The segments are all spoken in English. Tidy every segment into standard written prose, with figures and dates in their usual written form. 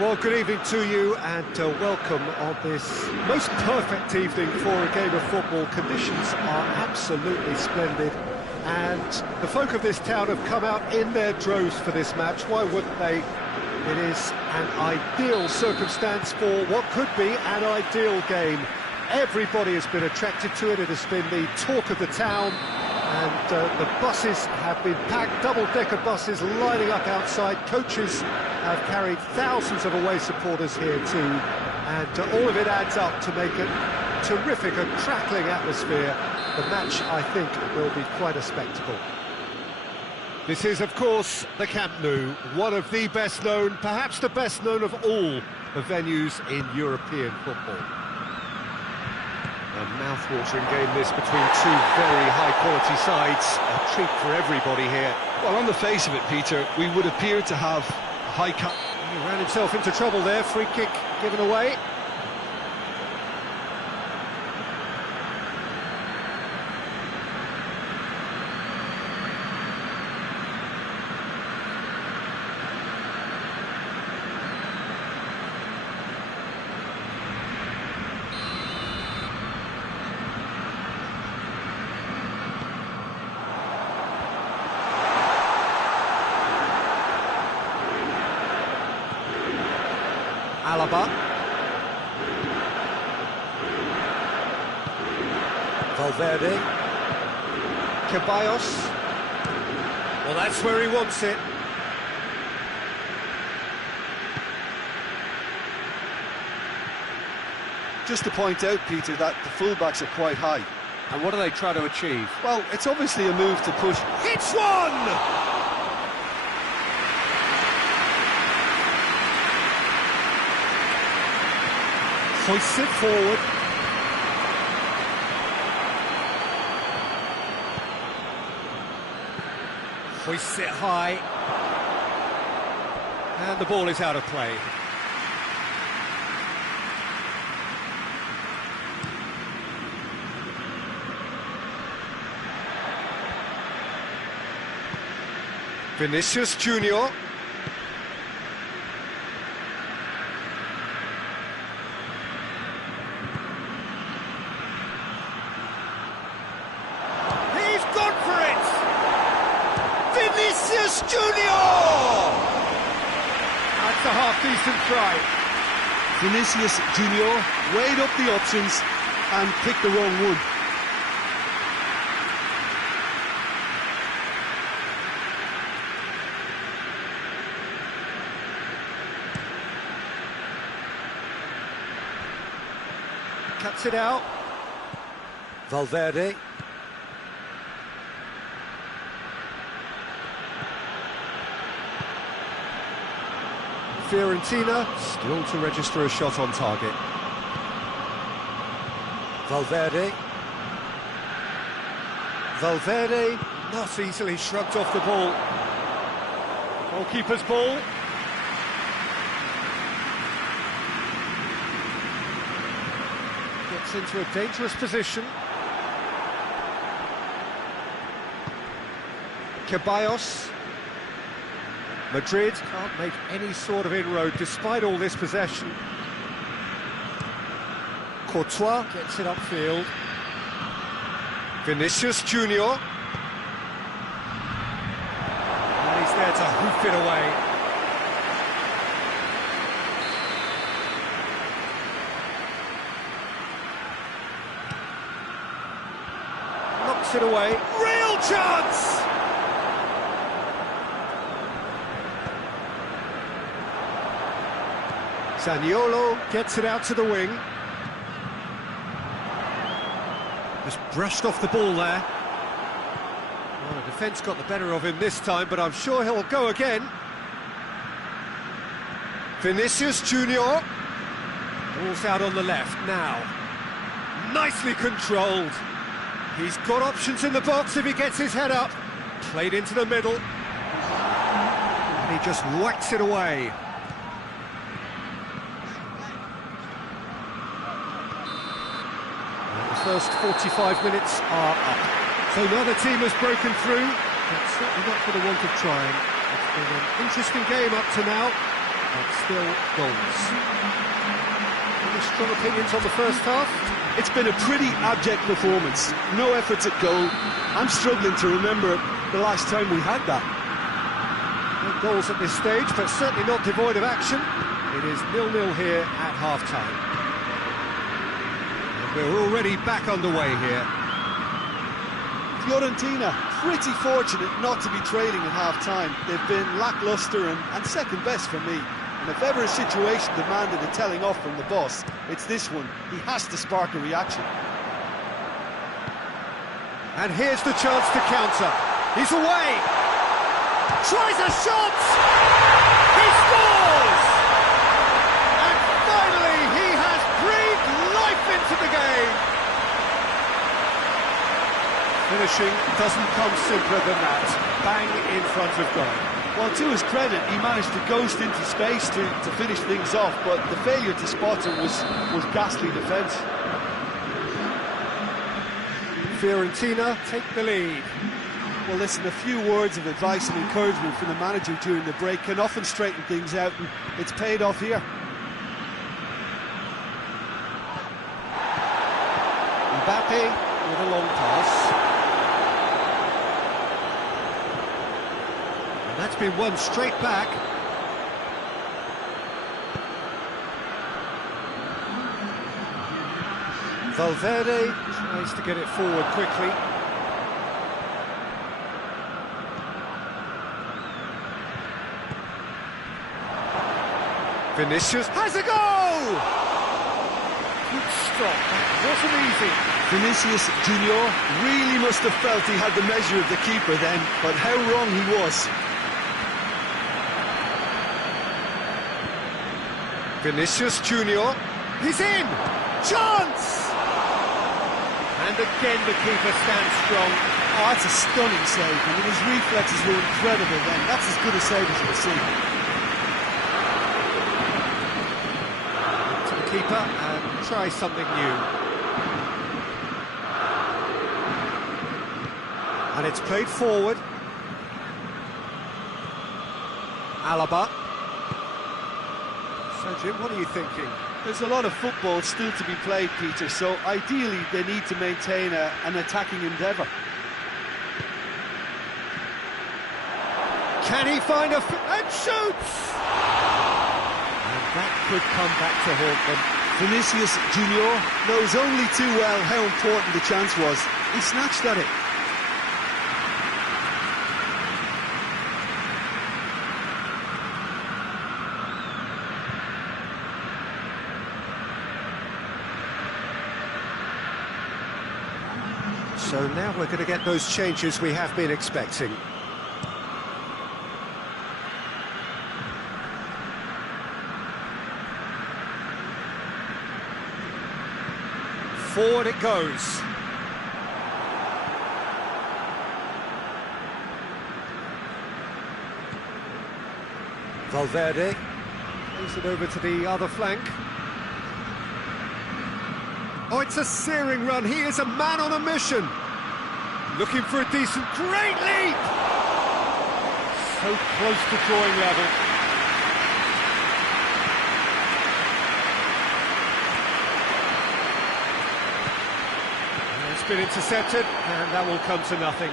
Well, good evening to you and welcome on this most perfect evening for a game of football. Conditions are absolutely splendid and the folk of this town have come out in their droves for this match. Why wouldn't they? It is an ideal circumstance for what could be an ideal game. Everybody has been attracted to it. It has been the talk of the town. And the buses have been packed, double-decker buses lining up outside. Coaches have carried thousands of away supporters here too. And all of it adds up to make a terrific, a crackling atmosphere. The match, I think, will be quite a spectacle. This is, of course, the Camp Nou, one of the best known, perhaps the best known of all the venues in European football. A mouth-watering game this between two very high-quality sides. A treat for everybody here. Well, on the face of it, Peter, we would appear to have a high cut. He ran himself into trouble there. Free kick given away. Saba. Valverde. Ceballos. Well, that's where he wants it. Just to point out, Peter, that the fullbacks are quite high. And what do they try to achieve? Well, it's obviously a move to push. Hits one! Hoists it forward. Hoists it high. And the ball is out of play. Vinicius Junior. He's gone for it! Vinicius Junior! That's a half-decent try. Vinicius Junior weighed up the options and picked the wrong one. Cuts it out. Valverde. Fiorentina still to register a shot on target. Valverde. Valverde not easily shrugged off the ball. Goalkeeper's ball. Gets into a dangerous position. Ceballos. Madrid can't make any sort of inroad despite all this possession. Courtois gets it upfield. Vinicius Junior. And he's there to hoof it away. Knocks it away. Real chance! Zaniolo gets it out to the wing. Just brushed off the ball there. Well, the defence got the better of him this time, but I'm sure he'll go again. Vinicius Junior. Ball's out on the left now. Nicely controlled. He's got options in the box if he gets his head up. Played into the middle. And he just whacks it away. First 45 minutes are up. So neither team has broken through, but certainly not for the want of trying. It's been an interesting game up to now. but still goals. Any strong opinions on the first half? It's been a pretty abject performance. No efforts at goal. I'm struggling to remember the last time we had that. No goals at this stage, but certainly not devoid of action. It is 0-0 here at half-time. And we're already back underway here. Fiorentina, pretty fortunate not to be trailing at half-time. They've been lacklustre and second best for me. And if ever a situation demanded a telling off from the boss, it's this one. He has to spark a reaction. And here's the chance to counter. He's away! Tries a shot! He scores! And finally he has breathed life into the game! Finishing doesn't come simpler than that. Bang in front of goal. Well, to his credit, he managed to ghost into space to finish things off, but the failure to spot him was ghastly defence. Fiorentina take the lead. Well, listen, a few words of advice and encouragement from the manager during the break can often straighten things out, and it's paid off here. Mbappe with a long pass. And that's been won straight back. Valverde tries to get it forward quickly. Vinicius has a goal! Good stop, that wasn't easy. Vinicius Junior really must have felt he had the measure of the keeper then, but how wrong he was. Vinicius Junior, he's in! Chance! And again the keeper stands strong. Oh, that's a stunning save. I mean, his reflexes were incredible then. That's as good a save as you'll see. To the keeper and try something new. And it's played forward. Alaba. So, Jim, what are you thinking? There's a lot of football still to be played, Peter, so ideally they need to maintain an attacking endeavour. Can he find and shoots! And that could come back to haunt them. Vinicius Junior knows only too well how important the chance was. He snatched at it. So now we're going to get those changes we have been expecting. Forward it goes. Valverde plays it over to the other flank. Oh, it's a searing run. He is a man on a mission. Looking for a decent, great leap! So close to drawing level. And it's been intercepted, and that will come to nothing.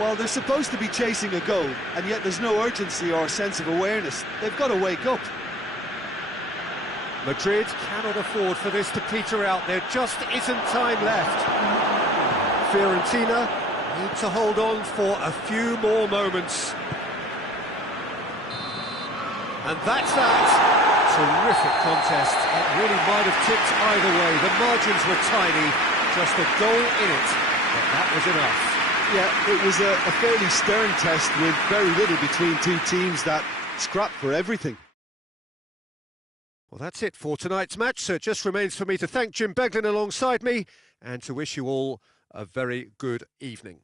Well, they're supposed to be chasing a goal, and yet there's no urgency or sense of awareness. They've got to wake up. Madrid cannot afford for this to peter out. There just isn't time left. Fiorentina need to hold on for a few more moments. And that's that. Terrific contest. It really might have tipped either way. The margins were tiny, just a goal in it, but that was enough. Yeah, it was a fairly stern test with very little between two teams that scrapped for everything. Well, that's it for tonight's match, so it just remains for me to thank Jim Beglin alongside me and to wish you all a very good evening.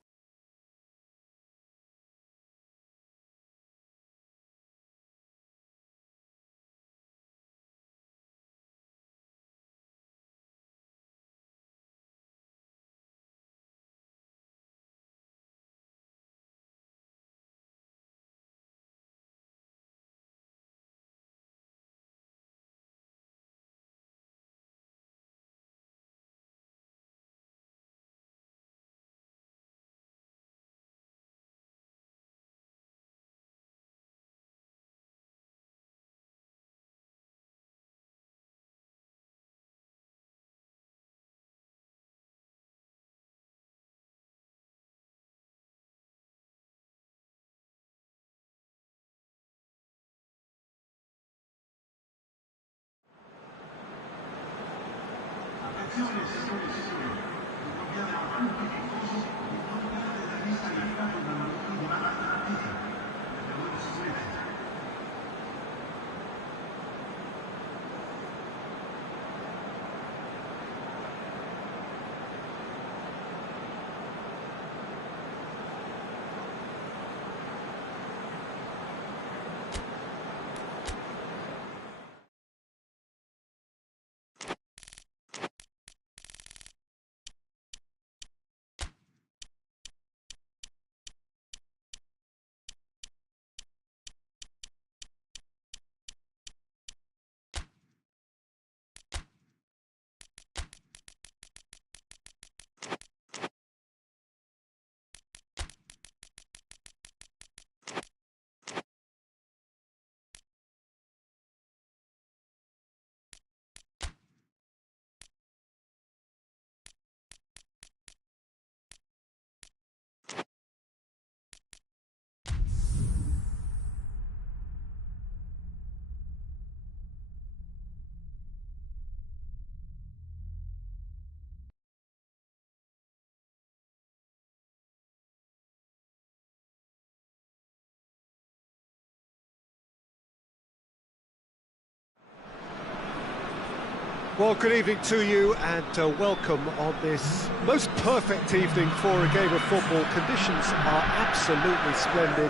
Well, good evening to you and welcome on this most perfect evening for a game of football. Conditions are absolutely splendid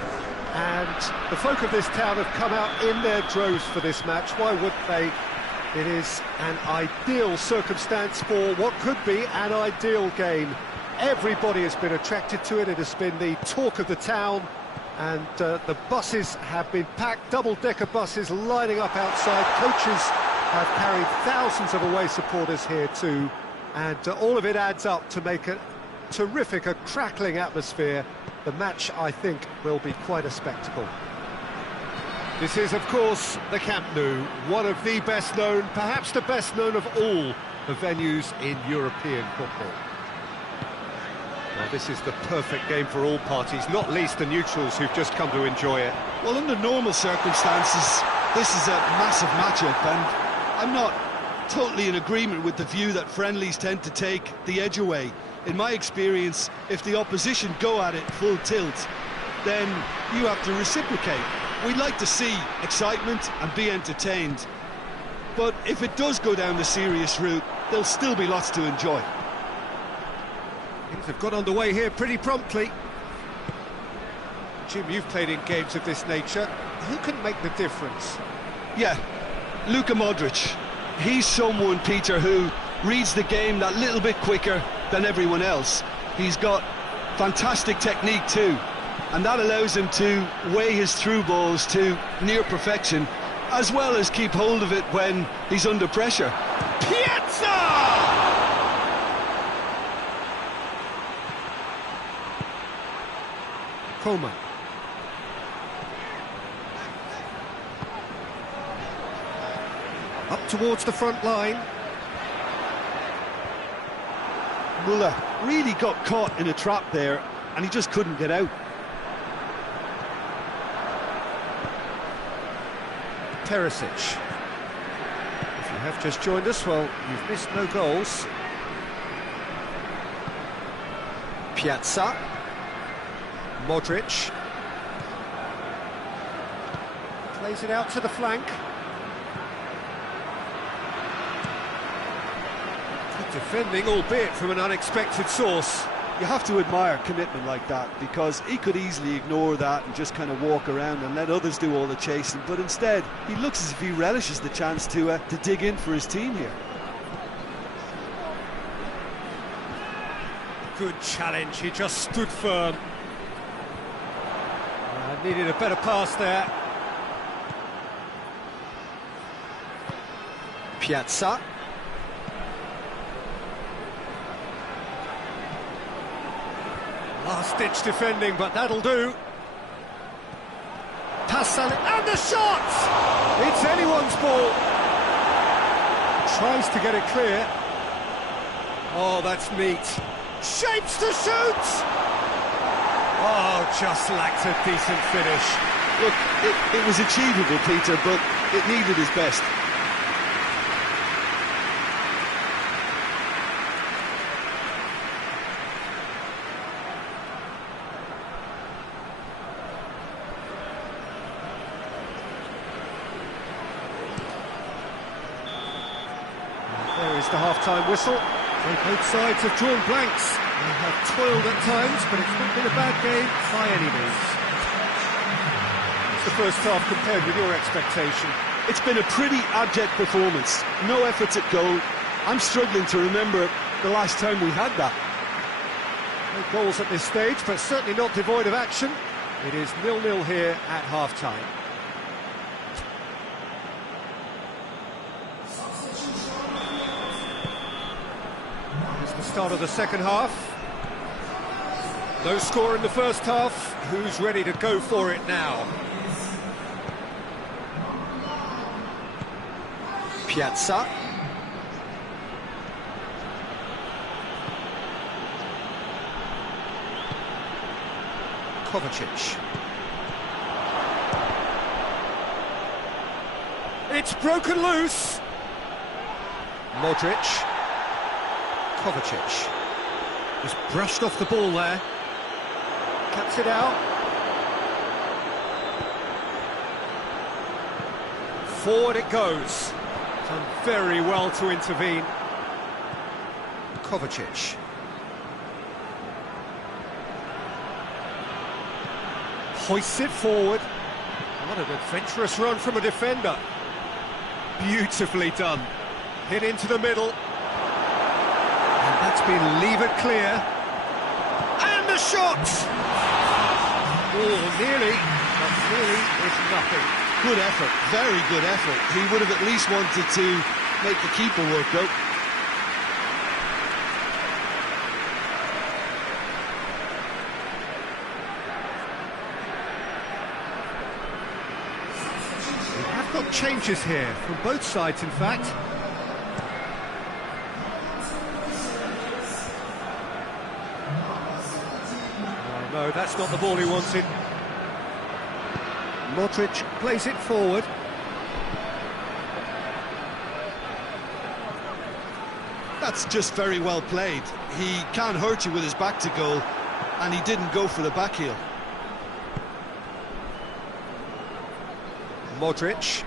and the folk of this town have come out in their droves for this match. Why wouldn't they? It is an ideal circumstance for what could be an ideal game. Everybody has been attracted to it. It has been the talk of the town and the buses have been packed, double-decker buses lining up outside. Coaches have carried thousands of away supporters here too, and all of it adds up to make a terrific, a crackling atmosphere. The match, I think, will be quite a spectacle. This is, of course, the Camp Nou, one of the best known, perhaps the best known of all the venues in European football. Well, this is the perfect game for all parties, not least the neutrals who've just come to enjoy it. Well, under normal circumstances, this is a massive matchup, and I'm not totally in agreement with the view that friendlies tend to take the edge away. In my experience, if the opposition go at it full tilt, then you have to reciprocate. We'd like to see excitement and be entertained, but if it does go down the serious route, there'll still be lots to enjoy. Things have got underway here pretty promptly. Jim, you've played in games of this nature. Who can make the difference? Yeah, Luka Modric. He's someone, Peter, who reads the game that little bit quicker than everyone else. He's got fantastic technique too, and that allows him to weigh his through balls to near perfection, as well as keep hold of it when he's under pressure. Piazza! Coleman. Up towards the front line. Muller really got caught in a trap there, and he just couldn't get out. Perisic. If you have just joined us, well, you've missed no goals. Piazza. Modric. Plays it out to the flank. Good defending, albeit from an unexpected source. You have to admire commitment like that, because he could easily ignore that and just kind of walk around and let others do all the chasing, but instead he looks as if he relishes the chance to dig in for his team here. Good challenge, he just stood firm. Needed a better pass there. Piazza. Last-ditch defending, but that'll do. Passan, and the shot! It's anyone's ball. Tries to get it clear. Oh, that's neat. Shapes to shoot! Oh, just lacked a decent finish. Look, it was achievable, Peter, but it needed his best. the half-time whistle. So both sides have drawn blanks. They have toiled at times, but it's not been a bad game by any means. What's the first half compared with your expectation? It's been a pretty abject performance. No efforts at goal. I'm struggling to remember the last time we had that. No goals at this stage, but certainly not devoid of action. It is 0-0 here at half-time. Here's the start of the second half. No score in the first half. Who's ready to go for it now? Piazza. Kovacic. It's broken loose. Modric. Kovacic. Just brushed off the ball there. Cuts it out. Forward it goes. Done very well to intervene. Kovacic. Hoists it forward. What an adventurous run from a defender. Beautifully done. Hit into the middle. And that's been levered clear. And the shot! Oh, nearly, but nearly is nothing. Good effort, very good effort. He would have at least wanted to make the keeper work though. Got changes here from both sides, in fact. Oh, no, that's not the ball he wanted. Modric plays it forward. That's just very well played. He can't hurt you with his back to goal, and he didn't go for the back heel. Modric.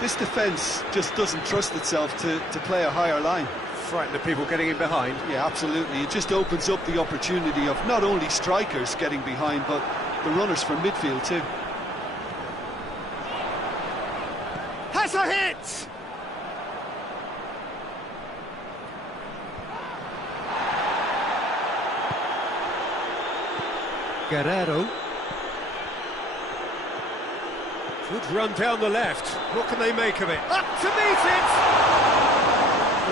This defence just doesn't trust itself to play a higher line. Frightened of people getting in behind. Yeah, absolutely. It just opens up the opportunity of not only strikers getting behind, but the runners from midfield too. Has a hit! Guerrero. Good run down the left. What can they make of it? Up to meet it!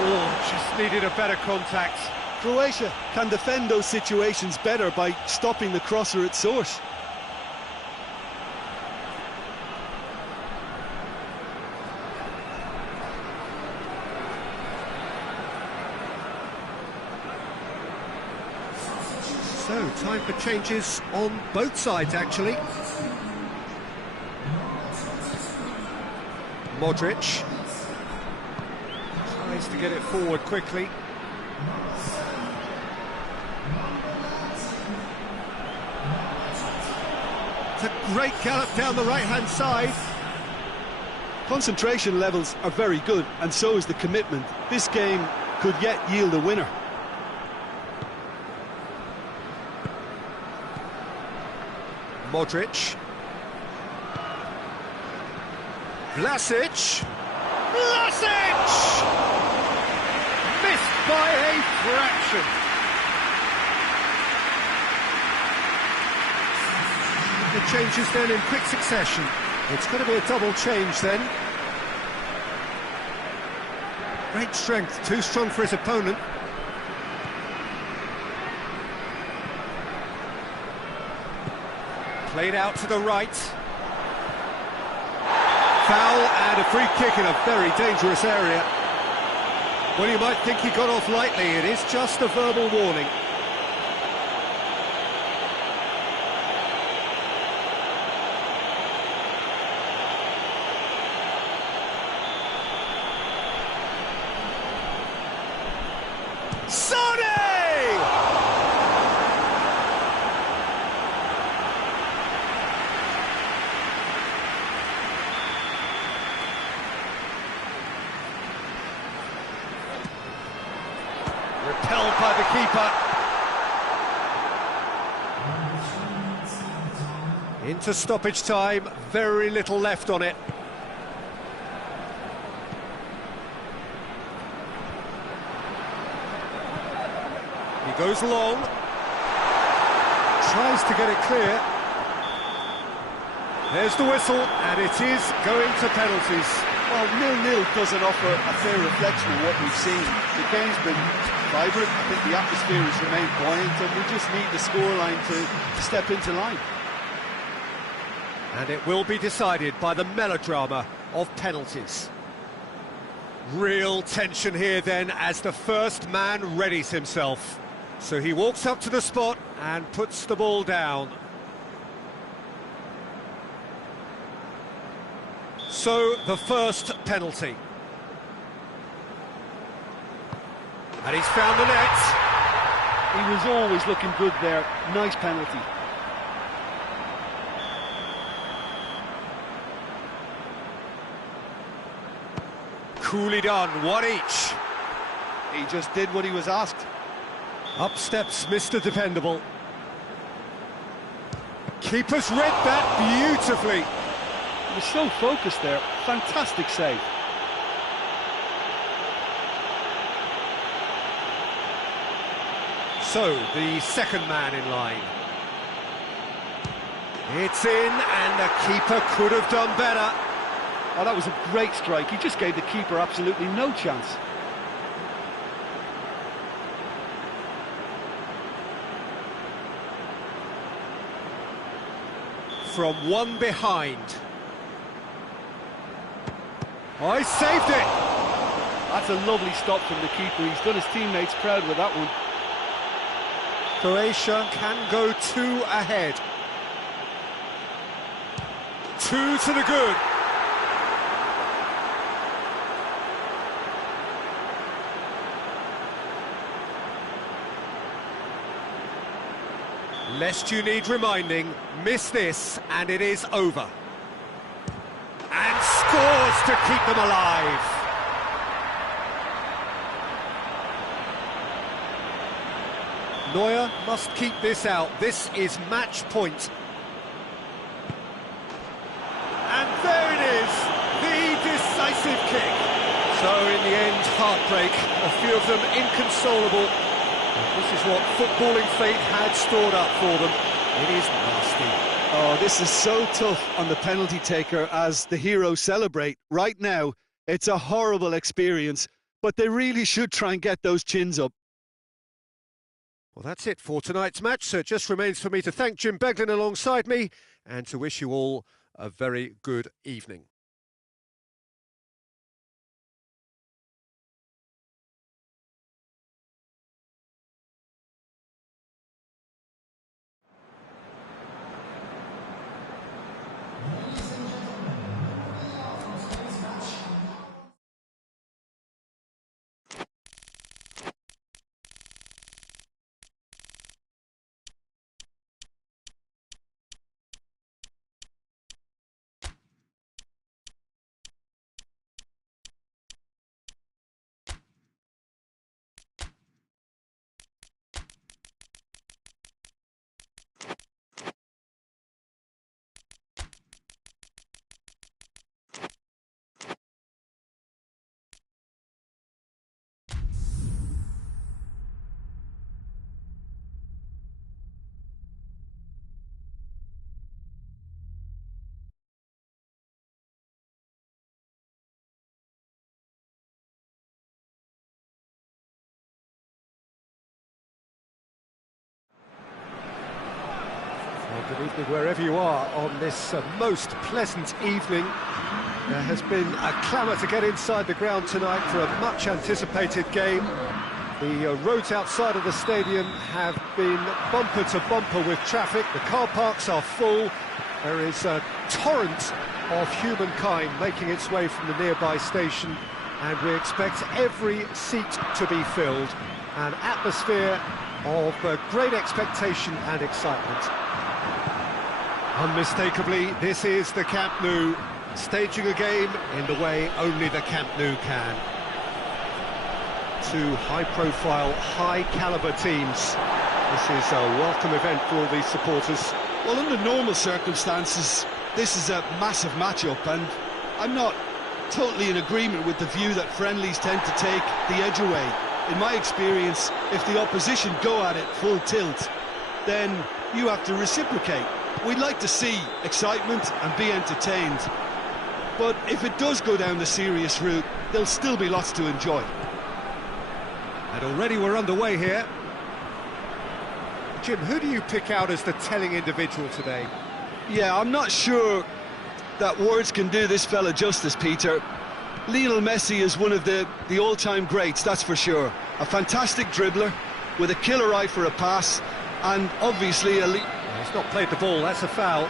Oh, just needed a better contact. Croatia can defend those situations better by stopping the crosser at source. So, time for changes on both sides, actually. Modric tries to get it forward quickly. It's a great gallop down the right-hand side. Concentration levels are very good, and so is the commitment. This game could yet yield a winner. Modric. Vlasic. Vlasic! Missed by a fraction. The changes then in quick succession. It's going to be a double change then. Great strength, too strong for his opponent. Played out to the right. Foul and a free kick in a very dangerous area. Well, you might think he got off lightly. It is just a verbal warning. the keeper. Into stoppage time, very little left on it. He goes long. Tries to get it clear. There's the whistle, and it is going to penalties. Well, 0-0 doesn't offer a fair reflection of what we've seen. The game's been vibrant. I think the atmosphere has remained buoyant, and we just need the scoreline to step into line. And it will be decided by the melodrama of penalties. Real tension here then as the first man readies himself. So he walks up to the spot and puts the ball down. So the first penalty. And he's found the net. He was always looking good there. Nice penalty. Coolly done, one each. He just did what he was asked. Up steps Mr. Dependable. Keeper's read that beautifully. He was so focused there. Fantastic save. So, the second man in line. It's in, and the keeper could have done better. Oh, that was a great strike. He just gave the keeper absolutely no chance. From one behind. I saved it! That's a lovely stop from the keeper. He's done his teammates proud with that one. Croatia can go 2 ahead. 2 to the good. Lest you need reminding, miss this and it is over. And scores to keep them alive. Neuer must keep this out. This is match point. And there it is, the decisive kick. So in the end, heartbreak. A few of them inconsolable. This is what footballing fate had stored up for them. It is nasty. Oh, this is so tough on the penalty taker as the heroes celebrate. Right now, it's a horrible experience, but they really should try and get those chins up. Well, that's it for tonight's match, so it just remains for me to thank Jim Beglin alongside me and to wish you all a very good evening. Good evening wherever you are on this most pleasant evening. There has been a clamour to get inside the ground tonight for a much anticipated game. The roads outside of the stadium have been bumper to bumper with traffic. The car parks are full. There is a torrent of humankind making its way from the nearby station, and we expect every seat to be filled. An atmosphere of great expectation and excitement. Unmistakably, this is the Camp Nou, staging a game in the way only the Camp Nou can. two high-profile, high-caliber teams. This is a welcome event for all these supporters. Well, under normal circumstances, this is a massive matchup, and I'm not totally in agreement with the view that friendlies tend to take the edge away. In my experience, if the opposition go at it full tilt, then you have to reciprocate. We'd like to see excitement and be entertained, but if it does go down the serious route, there'll still be lots to enjoy. And already we're underway here. Jim, who do you pick out as the telling individual today? Yeah, I'm not sure that words can do this fella justice, Peter. Lionel Messi is one of the all-time greats, that's for sure. A fantastic dribbler with a killer eye for a pass, and obviously He's not played the ball, that's a foul.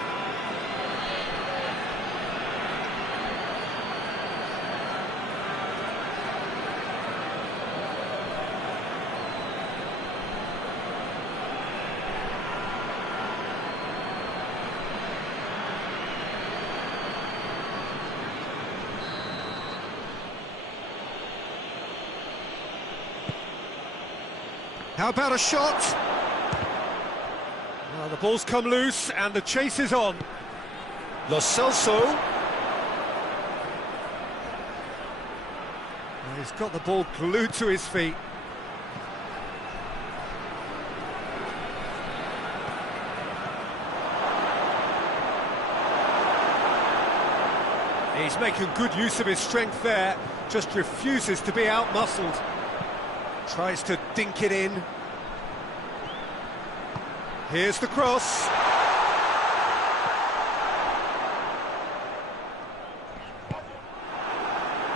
How about a shot? Well, the ball's come loose and the chase is on. Lo Celso. Well, he's got the ball glued to his feet. He's making good use of his strength there, just refuses to be out-muscled. Tries to dink it in. Here's the cross.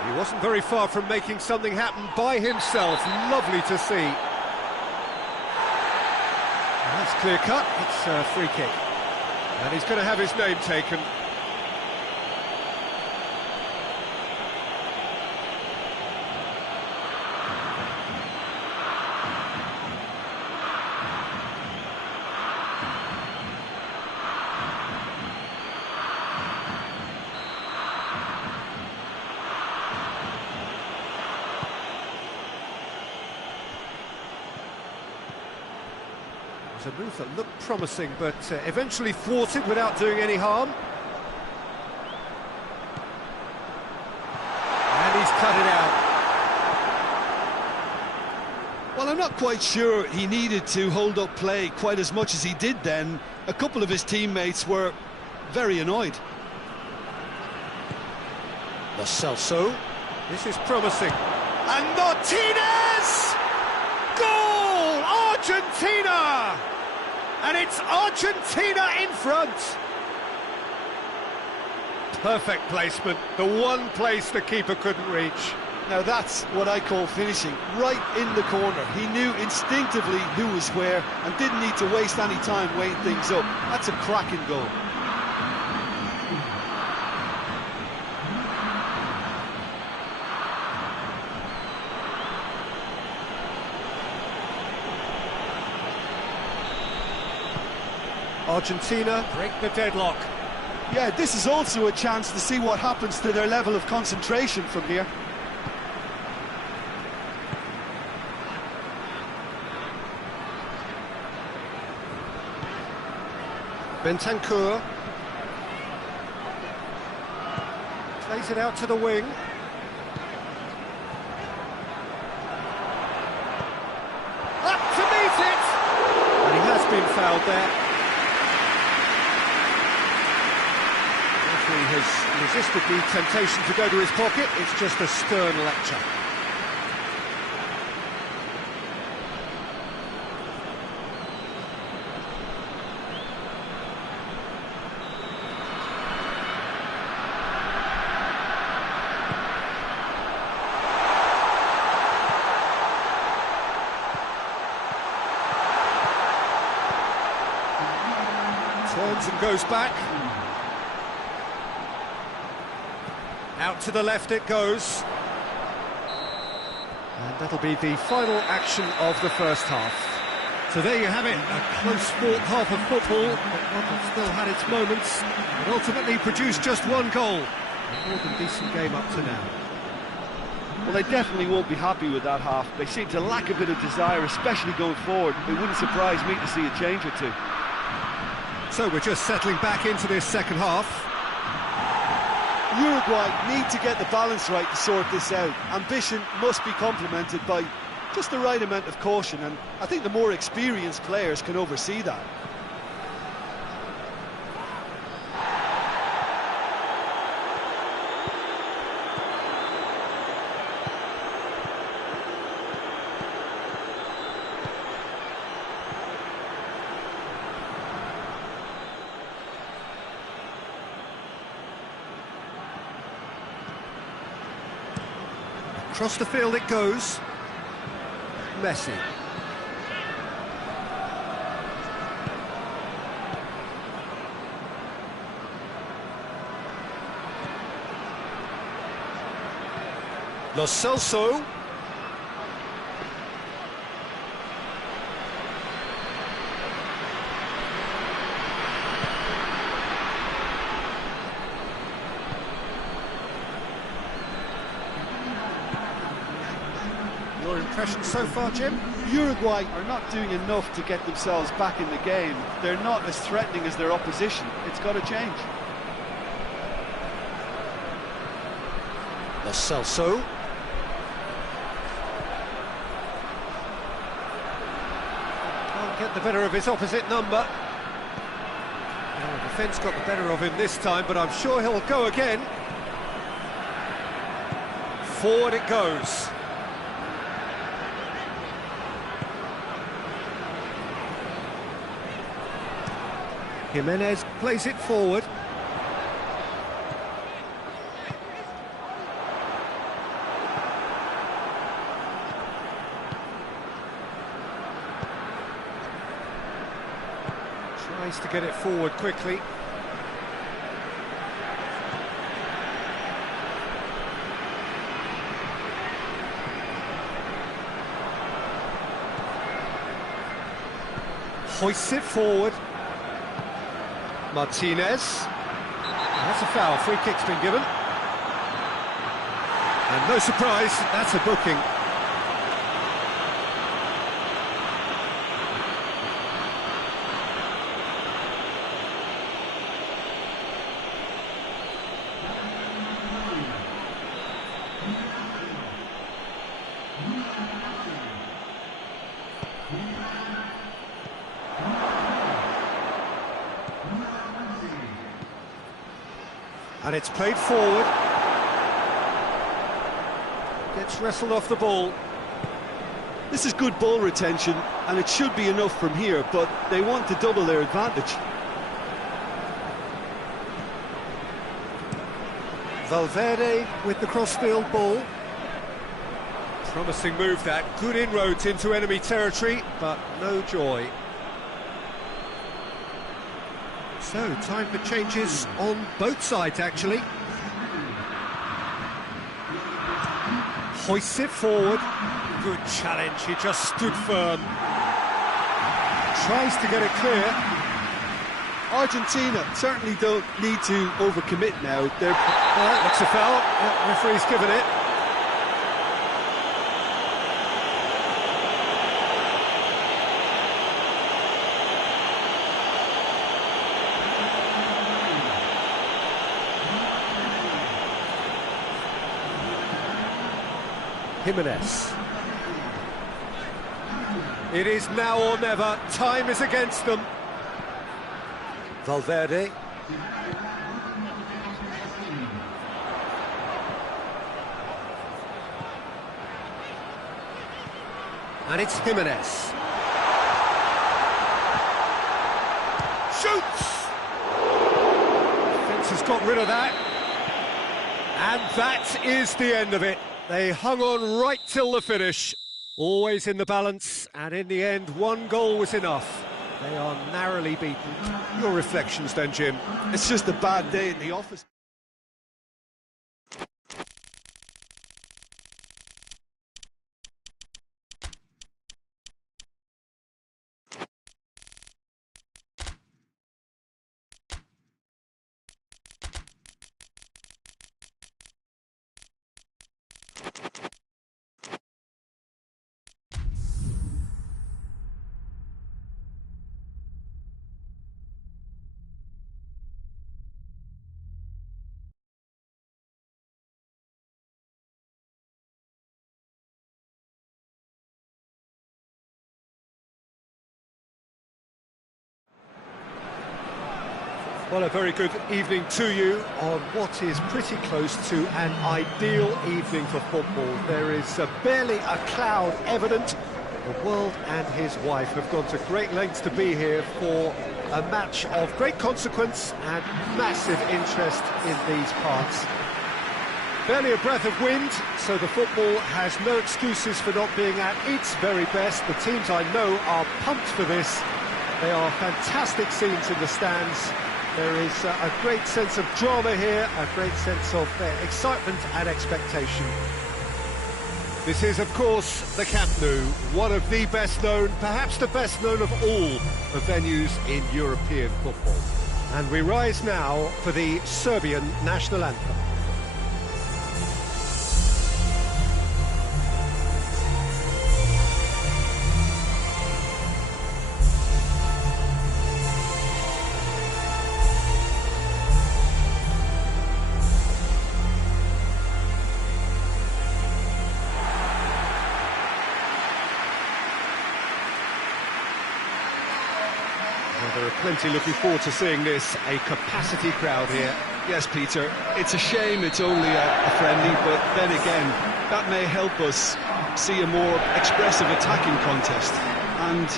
He wasn't very far from making something happen by himself. Lovely to see. And that's clear cut. It's a free kick. And he's going to have his name taken. A move that looked promising, but eventually thwarted without doing any harm. And he's cut it out. Well, I'm not quite sure he needed to hold up play quite as much as he did then. A couple of his teammates were very annoyed. Lo Celso. This is promising. And Martinez! Goal! Argentina! And it's Argentina in front. Perfect placement, the one place the keeper couldn't reach. Now that's what I call finishing, right in the corner. He knew instinctively who was where and didn't need to waste any time weighing things up. That's a cracking goal. Argentina break the deadlock. Yeah, this is also a chance to see what happens to their level of concentration from here. Bentancur plays it out to the wing. Up to meet it! And he has been fouled there. He has resisted the temptation to go to his pocket. It's just a stern lecture. Turns and goes back. Out to the left it goes. And that'll be the final action of the first half. So there you have it, a close-fought half of football, but one that still had its moments, and ultimately produced just one goal. A more than decent game up to now. Well, they definitely won't be happy with that half. They seem to lack a bit of desire, especially going forward. It wouldn't surprise me to see a change or two. So we're just settling back into this second half. Uruguay need to get the balance right to sort this out. Ambition must be complemented by just the right amount of caution, and I think the more experienced players can oversee that. Across the field it goes. Messi. Lo Celso. Your impression so far, Jim? Uruguay are not doing enough to get themselves back in the game. They're not as threatening as their opposition. It's got to change. Lo Celso. Can't get the better of his opposite number. Well, the defence got the better of him this time, but I'm sure he'll go again. Forward it goes. Jimenez plays it forward. Tries to get it forward quickly. Hoists it forward. Martinez. That's a foul. Free kick's been given. And no surprise, that's a booking. And it's played forward. Gets wrestled off the ball. This is good ball retention, and it should be enough from here, but they want to double their advantage. Valverde with the cross-field ball. Promising move that. Good inroads into enemy territory, but no joy. So, time for changes on both sides, actually. Hoists it forward. Good challenge, he just stood firm. Tries to get it clear. Argentina certainly don't need to overcommit now. Looks a foul. Yeah, referee's given it. Jimenez. It is now or never. Time is against them. Valverde. And it's Jimenez. Shoots! Defence has got rid of that. And that is the end of it. They hung on right till the finish. Always in the balance, and in the end, one goal was enough. They are narrowly beaten. Your reflections then, Jim? It's just a bad day in the office. Well, a very good evening to you on what is pretty close to an ideal evening for football. There is barely a cloud evident. The world and his wife have gone to great lengths to be here for a match of great consequence and massive interest in these parts. Barely a breath of wind, so the football has no excuses for not being at its very best. The teams I know are pumped for this. They are fantastic scenes in the stands. There is a great sense of drama here, a great sense of excitement and expectation. This is, of course, the Camp Nou, one of the best known, perhaps the best known of all the venues in European football. And we rise now for the Serbian national anthem. There are plenty looking forward to seeing this, a capacity crowd here. Yes, Peter, it's a shame it's only a friendly, but then again, that may help us see a more expressive attacking contest. And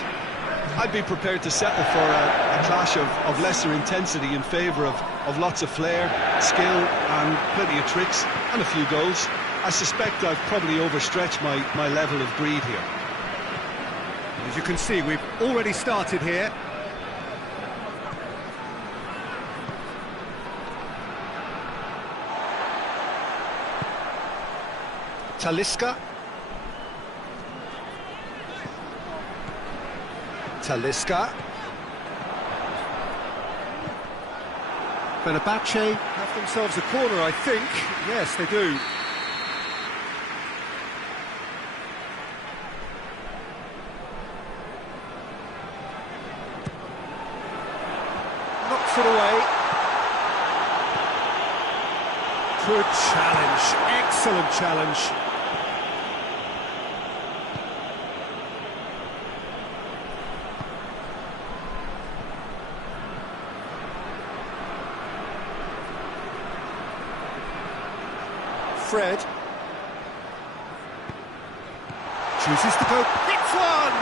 I'd be prepared to settle for a clash of lesser intensity in favour of lots of flair, skill and plenty of tricks and a few goals. I suspect I've probably overstretched my level of greed here. As you can see, we've already started here. Talisca. Fenerbahce have themselves a corner, I think. Yes, they do. Knocks it away. Good challenge, excellent challenge. Fred chooses to go, hits one!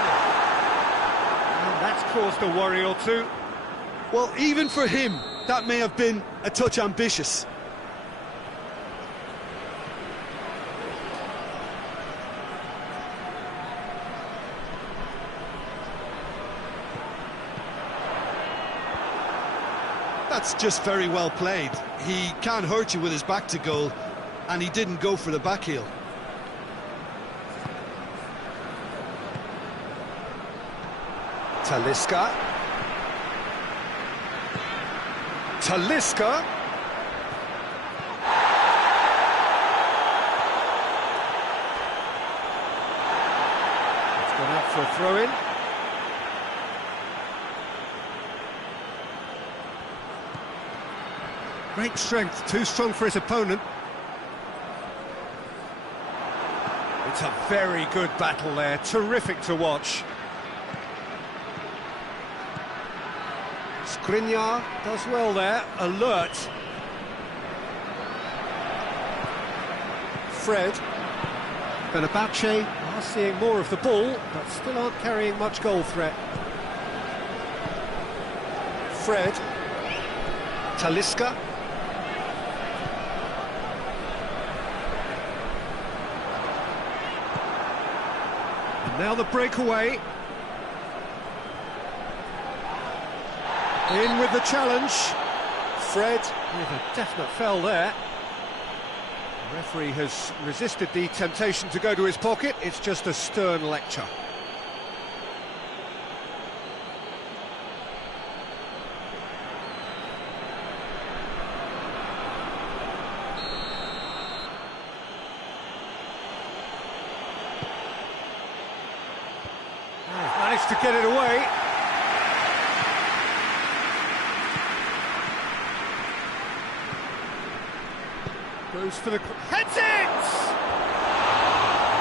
And that's caused a worry or two. Well, even for him, that may have been a touch ambitious. That's just very well played. He can't hurt you with his back to goal, and he didn't go for the back heel. Talisca. It's gone out for a throw-in. Great strength, too strong for his opponent. It's a very good battle there, terrific to watch. Skriniar does well there, alert. Fred. Fenerbahce are seeing more of the ball, but still aren't carrying much goal threat. Fred. Talisca. Now the breakaway. In with the challenge. Fred with a definite foul there. The referee has resisted the temptation to go to his pocket. It's just a stern lecture. Managed to get it away. Goes for the... Heads it!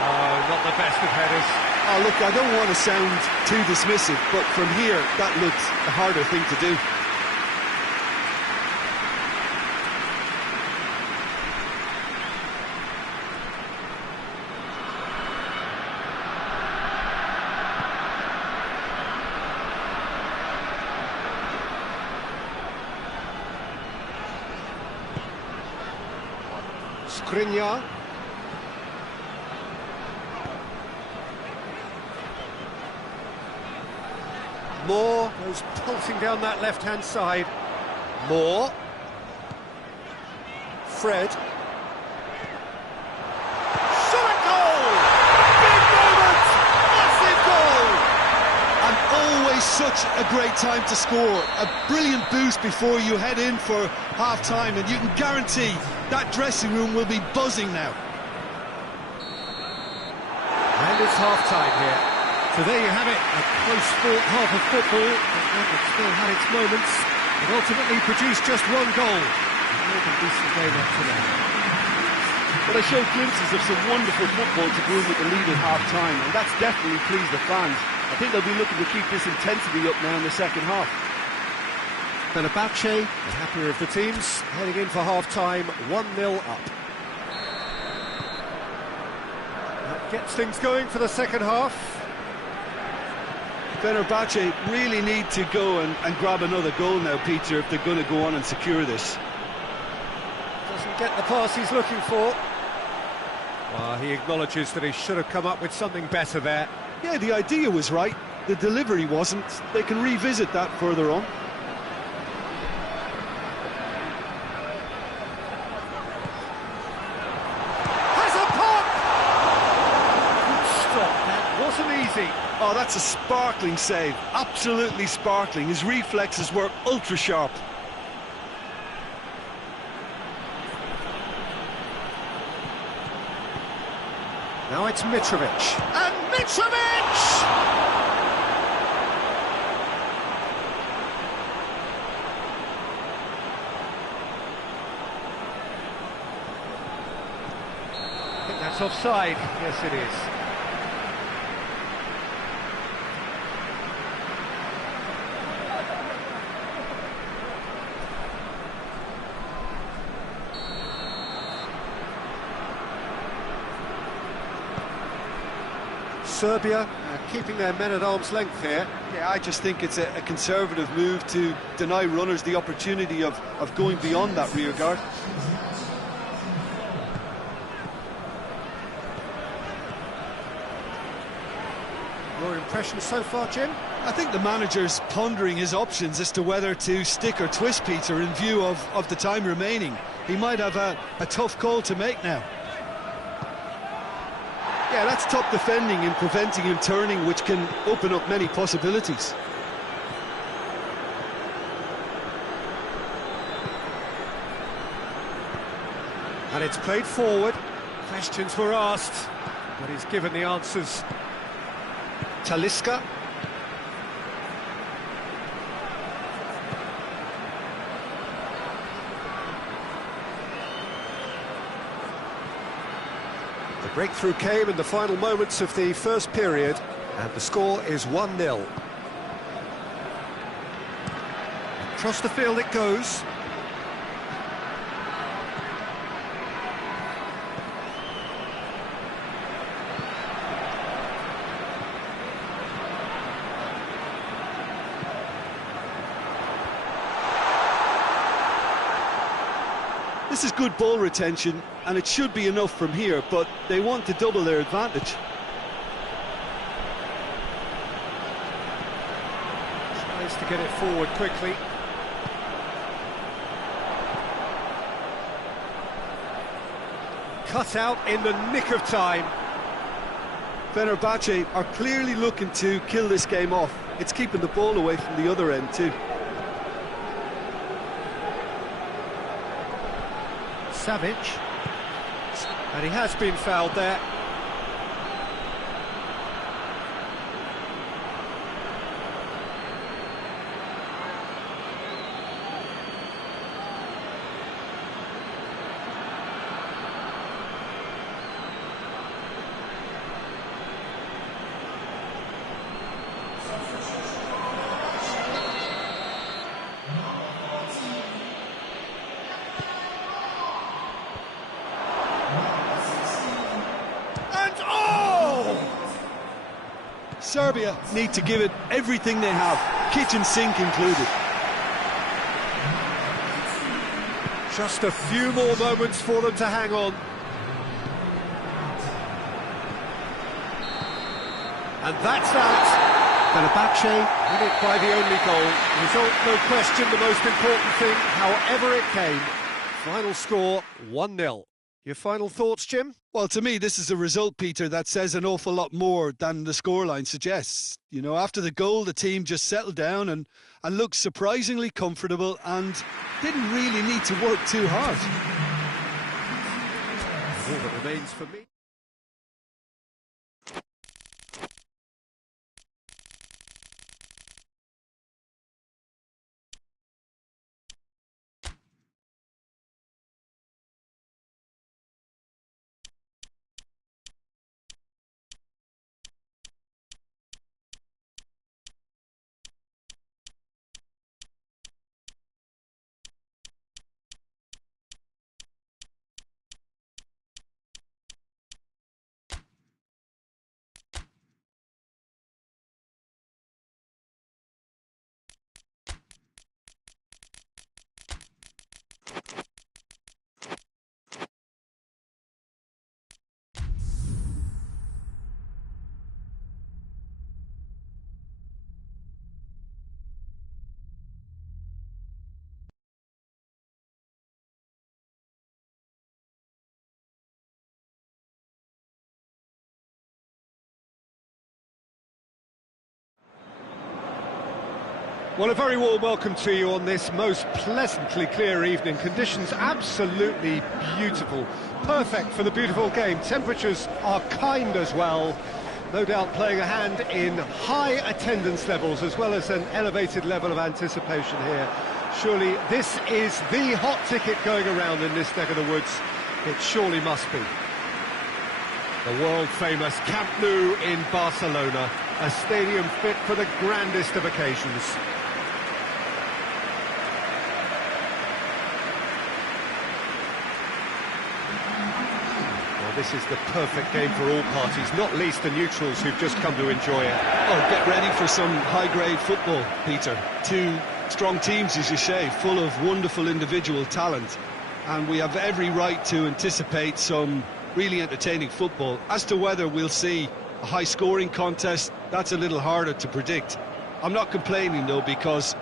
Oh, not the best of headers. Oh, look, I don't want to sound too dismissive, but from here, that looked a harder thing to do. Skriniar. Moore goes pulsing down that left-hand side. Moore. Fred. Shot at goal! Big moment! Massive goal! And always such a great time to score. A brilliant boost before you head in for half-time, and you can guarantee that dressing room will be buzzing now. And it's half-time here. So there you have it, a close-fought half of football, but one that still had its moments. It ultimately produced just one goal. More than decent game up to now. Well, they showed glimpses of some wonderful football to go in with the lead at half-time, and that's definitely pleased the fans. I think they'll be looking to keep this intensity up now in the second half. Fenerbahce, the happier of the teams, heading in for half-time, 1-0 up. That gets things going for the second half. Fenerbahce really need to go and grab another goal now, Peter, if they're going to go on and secure this. Doesn't get the pass he's looking for. Well, he acknowledges that he should have come up with something better there. Yeah, the idea was right, the delivery wasn't. They can revisit that further on. Has a pop! Good stop, that wasn't easy. Oh, that's a sparkling save, absolutely sparkling. His reflexes were ultra sharp. Now it's Mitrovic. And Mitrovic! I think that's offside. Yes, it is. Serbia keeping their men at arm's length here. Yeah, I just think it's a conservative move to deny runners the opportunity of going beyond that rear guard. Your impression so far, Jim? I think the manager's pondering his options as to whether to stick or twist Peter in view of the time remaining. He might have a tough call to make now. Yeah, that's top defending and preventing him turning, which can open up many possibilities. And it's played forward. Questions were asked, but he's given the answers. Talisca. The breakthrough came in the final moments of the first period, and the score is 1-0. Across the field it goes. This is good ball retention, and it should be enough from here, but they want to double their advantage. Tries to get it forward quickly. Cut out in the nick of time. Fenerbahce are clearly looking to kill this game off. It's keeping the ball away from the other end too. Savic, and he has been fouled there. Serbia need to give it everything they have, kitchen sink included. Just a few more moments for them to hang on. And that's that. Fenerbahce win it by the only goal. Result, no question, the most important thing, however it came. Final score, 1-0. Your final thoughts, Jim? Well, to me, this is a result, Peter, that says an awful lot more than the scoreline suggests. You know, after the goal, the team just settled down and looked surprisingly comfortable and didn't really need to work too hard. All that remains for me. Well, a very warm welcome to you on this most pleasantly clear evening. Conditions absolutely beautiful. Perfect for the beautiful game. Temperatures are kind as well. No doubt playing a hand in high attendance levels as well as an elevated level of anticipation here. Surely this is the hot ticket going around in this neck of the woods. It surely must be. The world-famous Camp Nou in Barcelona, a stadium fit for the grandest of occasions. This is the perfect game for all parties, not least the neutrals who've just come to enjoy it. Oh, get ready for some high-grade football, Peter. Two strong teams, as you say, full of wonderful individual talent. And we have every right to anticipate some really entertaining football. As to whether we'll see a high-scoring contest, that's a little harder to predict. I'm not complaining, though, because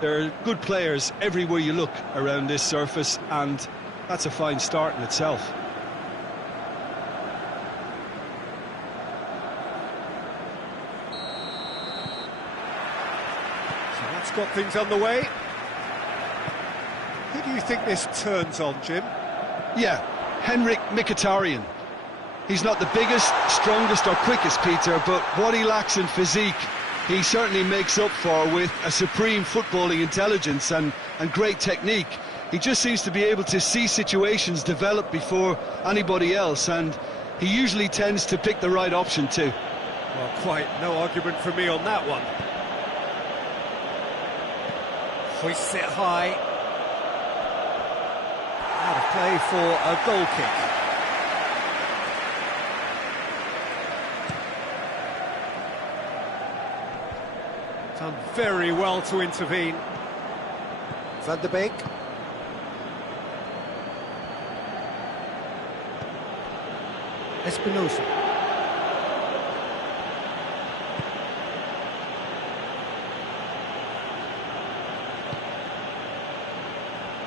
there are good players everywhere you look around this surface, and that's a fine start in itself. Got things underway. Who do you think this turns on, Jim? Yeah, Henrik Mkhitaryan. He's not the biggest, strongest or quickest, Peter, but what he lacks in physique, he certainly makes up for with a supreme footballing intelligence and great technique. He just seems to be able to see situations develop before anybody else, and he usually tends to pick the right option too. Well, quite no argument from me on that one. Hoists it high. Out of play for a goal kick. Done very well to intervene. Van der Beek. Espinosa.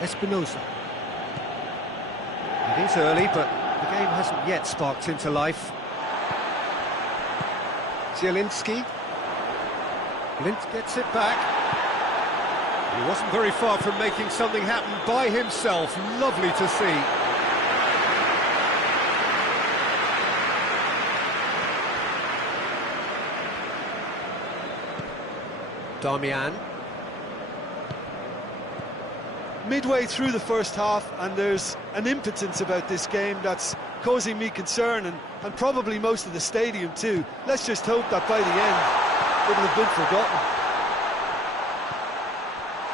Espinosa. It is early, but the game hasn't yet sparked into life. Zielinski. Blind gets it back. He wasn't very far from making something happen by himself. Lovely to see. Darmian. Midway through the first half, and there's an impotence about this game that's causing me concern, and probably most of the stadium too. Let's just hope that by the end it'll have been forgotten.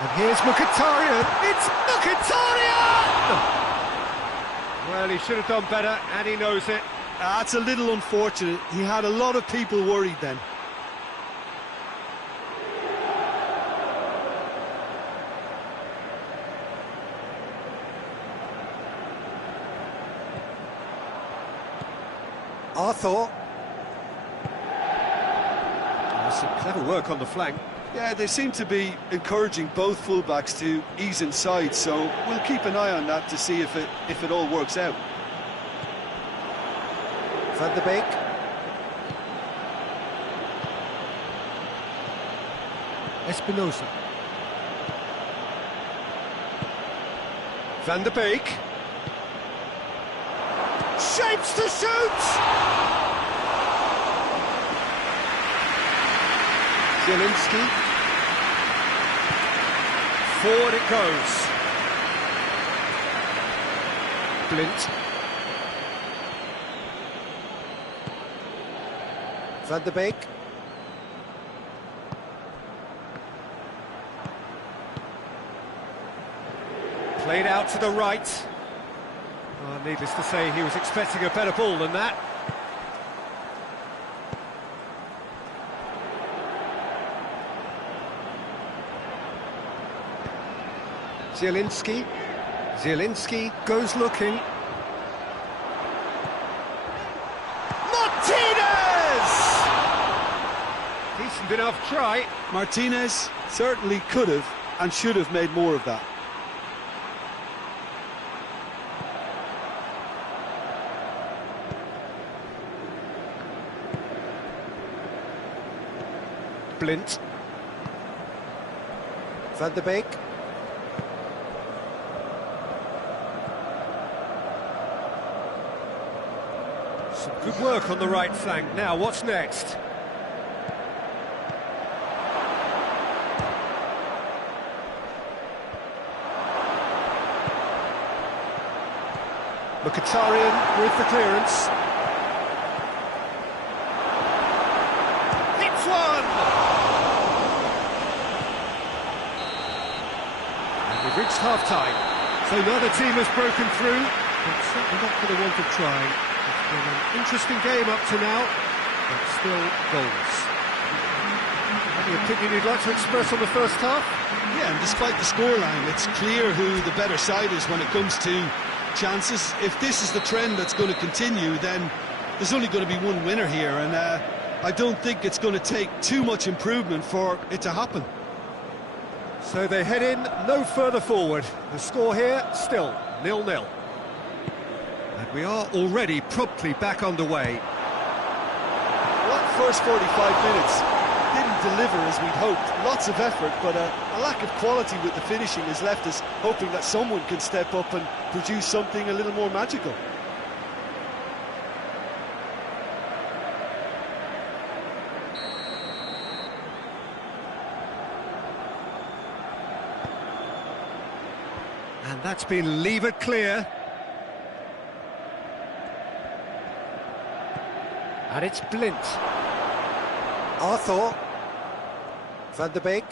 And here's Mkhitaryan. It's Mkhitaryan! Well, he should have done better, and he knows it. That's a little unfortunate. He had a lot of people worried then. Arthur. Some clever work on the flank. Yeah, they seem to be encouraging both fullbacks to ease inside, so we'll keep an eye on that to see if it all works out. Van der Beek. Espinosa. Van der Beek. Shapes to shoot! Zielinski. Forward it goes. Blint. Van der Beek. Played out to the right. Oh, needless to say, he was expecting a better ball than that. Zielinski. Zielinski goes looking. Martinez! Decent enough try. Martinez certainly could have and should have made more of that. Blint. Van der Beek. Some good work on the right flank. Now, what's next? Mkhitaryan with the clearance. Hits one! And we've reached half-time. So neither team has broken through, but certainly not for the want of trying. It's been an interesting game up to now, but still goals. Any opinion you'd like to express on the first half? Yeah, and despite the scoreline, it's clear who the better side is when it comes to chances. If this is the trend that's going to continue, then there's only going to be one winner here, and I don't think it's going to take too much improvement for it to happen. So they head in no further forward. The score here still 0-0. And we are already promptly back underway. Well, that first 45 minutes didn't deliver as we'd hoped. Lots of effort, but a lack of quality with the finishing has left us hoping that someone can step up and produce something a little more magical. And that's been levered clear. And it's Blint. Arthur. Van der Beek.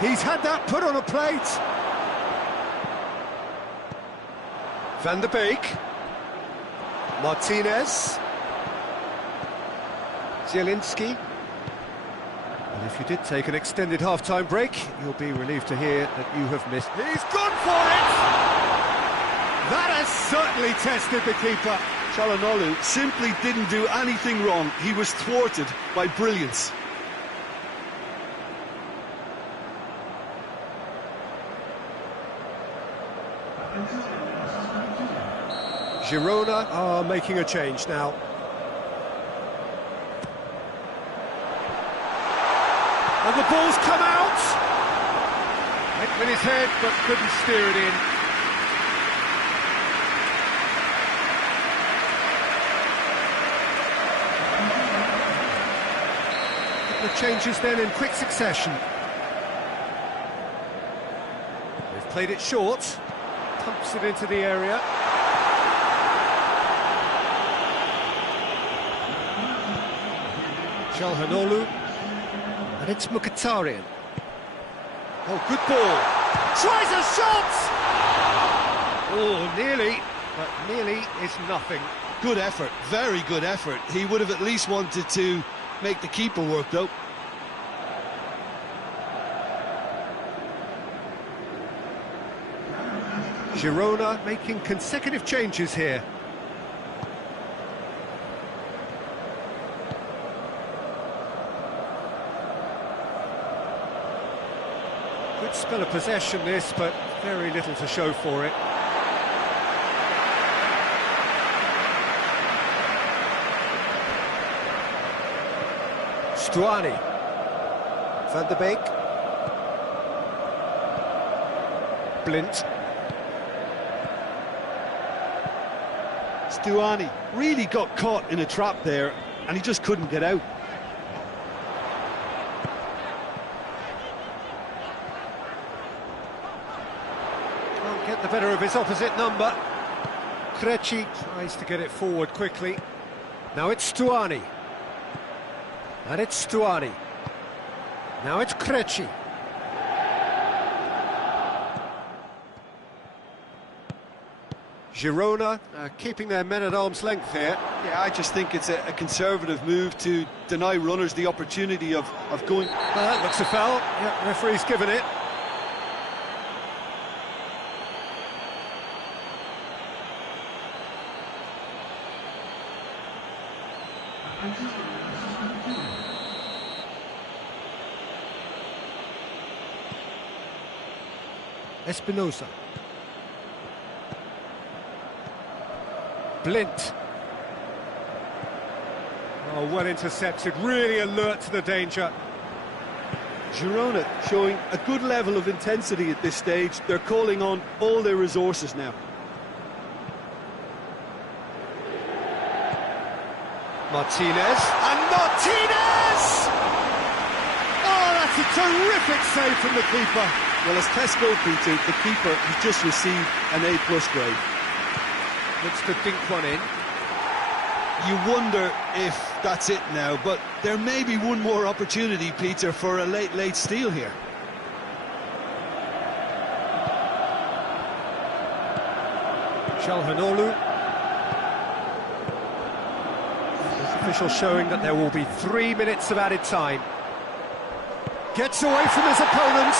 He's had that put on a plate. Van der Beek. Martinez. Zielinski. And if you did take an extended half-time break, you'll be relieved to hear that you have missed. He's gone for it! That has certainly tested the keeper. Çalhanoğlu simply didn't do anything wrong. He was thwarted by brilliance. Girona are making a change now. And the ball's come out! Went with his head, but couldn't steer it in. The changes then in quick succession. They've played it short, pumps it into the area. Çalhanoğlu, and it's Mkhitaryan. Oh, good ball. Tries a shot! Oh, nearly, but nearly is nothing. Good effort, very good effort. He would have at least wanted to make the keeper work, though. Girona making consecutive changes here. Spell of possession this, but very little to show for it. Stuani. Van de Beek. Blint. Stuani really got caught in a trap there, and he just couldn't get out. Can't get the better of his opposite number. Krejci tries to get it forward quickly. Now it's Stuani. And it's Stuani. Now it's Krejci. Girona keeping their men at arm's length here. Yeah, I just think it's a conservative move to deny runners the opportunity of going... That looks a foul. Yeah, referee's given it. Espinosa. Blint. Oh, well intercepted, really alert to the danger. Girona showing a good level of intensity at this stage. They're calling on all their resources now. Martinez. And Martinez! Oh, that's a terrific save from the keeper. Well, as tests go, Peter, the keeper has just received an A+ grade. Looks to dink one in. You wonder if that's it now, but there may be one more opportunity, Peter, for a late steal here. Çalhanoğlu. Official showing that there will be 3 minutes of added time. Gets away from his opponent.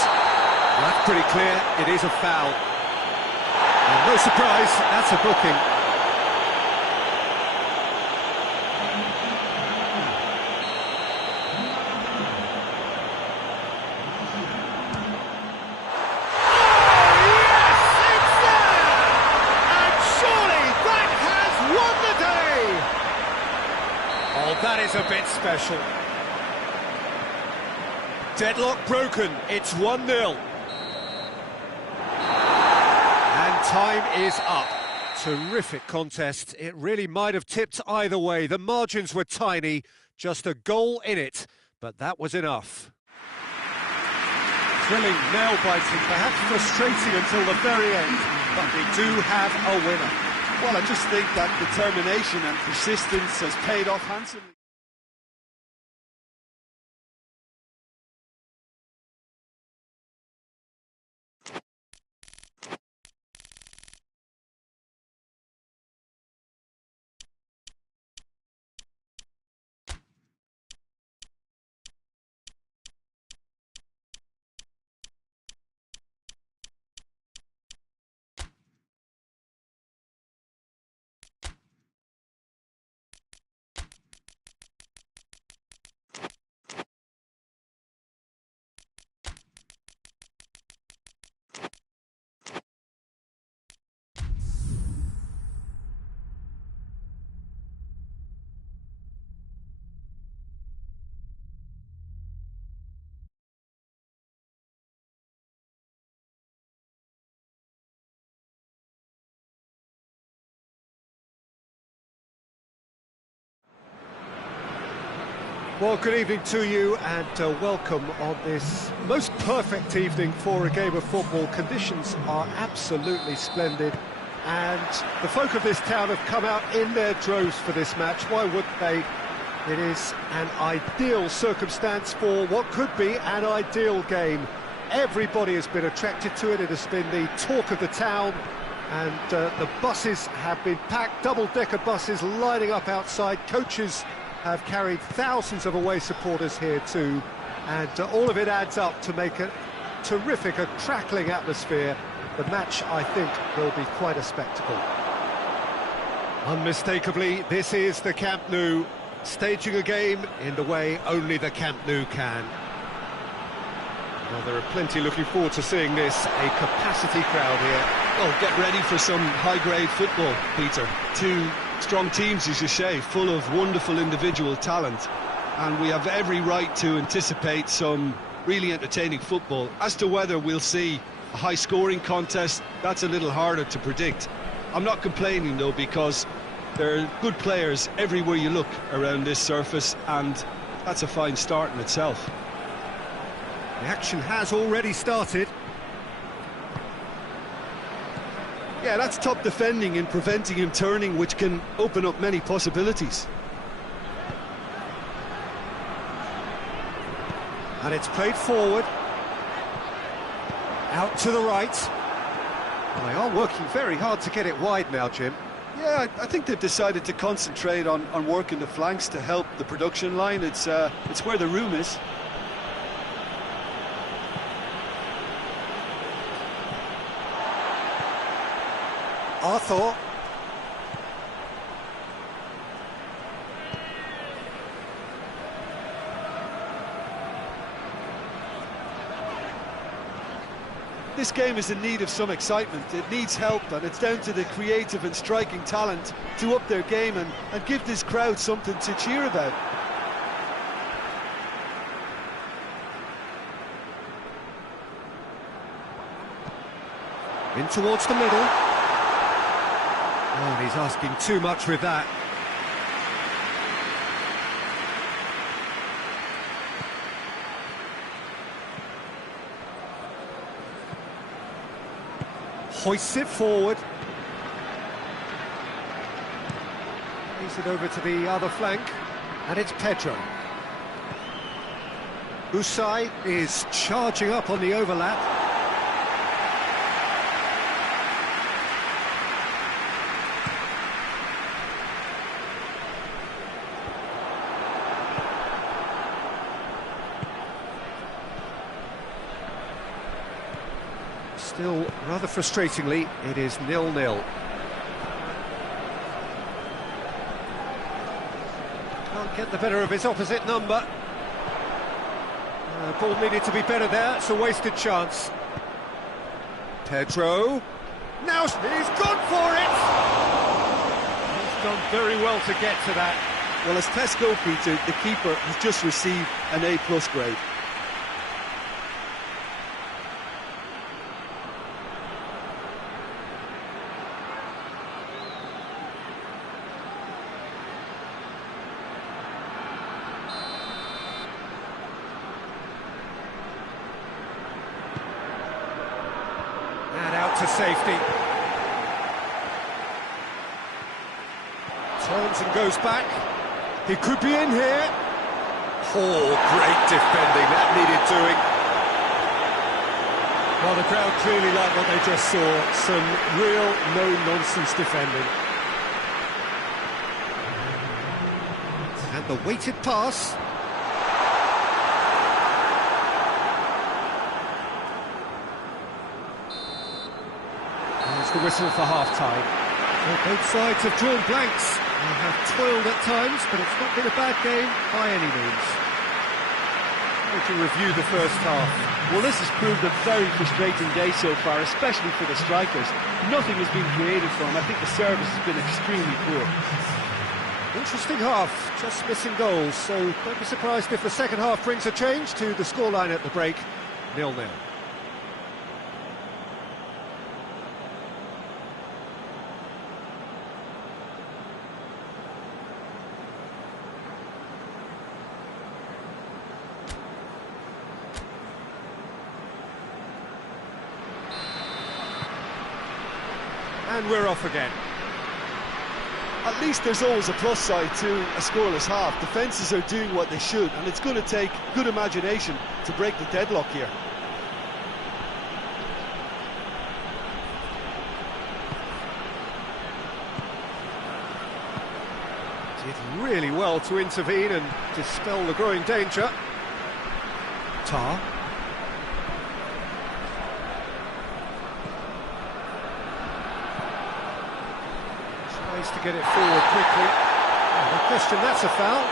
That's pretty clear, it is a foul. And no surprise, that's a booking. That is a bit special. Deadlock broken, it's 1-0. And time is up. Terrific contest. It really might have tipped either way. The margins were tiny, just a goal in it, but that was enough. Thrilling, nail-biting, perhaps frustrating until the very end, but they do have a winner. Well, I just think that determination and persistence has paid off handsomely. Well, good evening to you and welcome on this most perfect evening for a game of football. Conditions are absolutely splendid and the folk of this town have come out in their droves for this match. Why wouldn't they? It is an ideal circumstance for what could be an ideal game. Everybody has been attracted to it. It has been the talk of the town and the buses have been packed, double-decker buses lining up outside. Coaches have carried thousands of away supporters here too, and all of it adds up to make a terrific, a crackling atmosphere. The match, I think, will be quite a spectacle. Unmistakably, this is the Camp Nou, staging a game in the way only the Camp Nou can. Well, there are plenty looking forward to seeing this. A capacity crowd here. Oh, get ready for some high-grade football, Peter. Two strong teams, as you say, full of wonderful individual talent. And we have every right to anticipate some really entertaining football. As to whether we'll see a high-scoring contest, that's a little harder to predict. I'm not complaining, though, because there are good players everywhere you look around this surface, and that's a fine start in itself. The action has already started. Yeah, that's top defending and preventing him turning, which can open up many possibilities. And it's played forward. Out to the right. Well, they are working very hard to get it wide now, Jim. Yeah, I think they've decided to concentrate on working the flanks to help the production line. It's where the room is. Arthur. This game is in need of some excitement. It needs help, and it's down to the creative and striking talent to up their game and give this crowd something to cheer about. In towards the middle. Oh, he's asking too much with that. Hoists it forward. Plays it over to the other flank. And it's Pedro. Usai is charging up on the overlap. Still, rather frustratingly, it is 0-0. Can't get the better of his opposite number. Ball needed to be better there, it's a wasted chance. Pedro. Now he's gone for it! He's done very well to get to that. Well, as tests go, Peter, the keeper has just received an A+ grade. And out to safety. Turns and goes back. He could be in here. Oh, great defending. That needed doing. Well, the crowd clearly liked what they just saw. Some real no-nonsense defending. And the weighted pass. There's the whistle for half-time. Well, both sides have drawn blanks. They have toiled at times, but it's not been a bad game by any means. How to review the first half. Well, this has proved a very frustrating day so far, especially for the strikers. Nothing has been created for them. I think the service has been extremely poor. Interesting half, just missing goals, so don't be surprised if the second half brings a change to the scoreline at the break. 0-0. And we're off again. At least there's always a plus side to a scoreless half. Defences are doing what they should, and it's going to take good imagination to break the deadlock here. Did really well to intervene and dispel the growing danger. Tar. Tries to get it forward quickly. No question, that's a foul.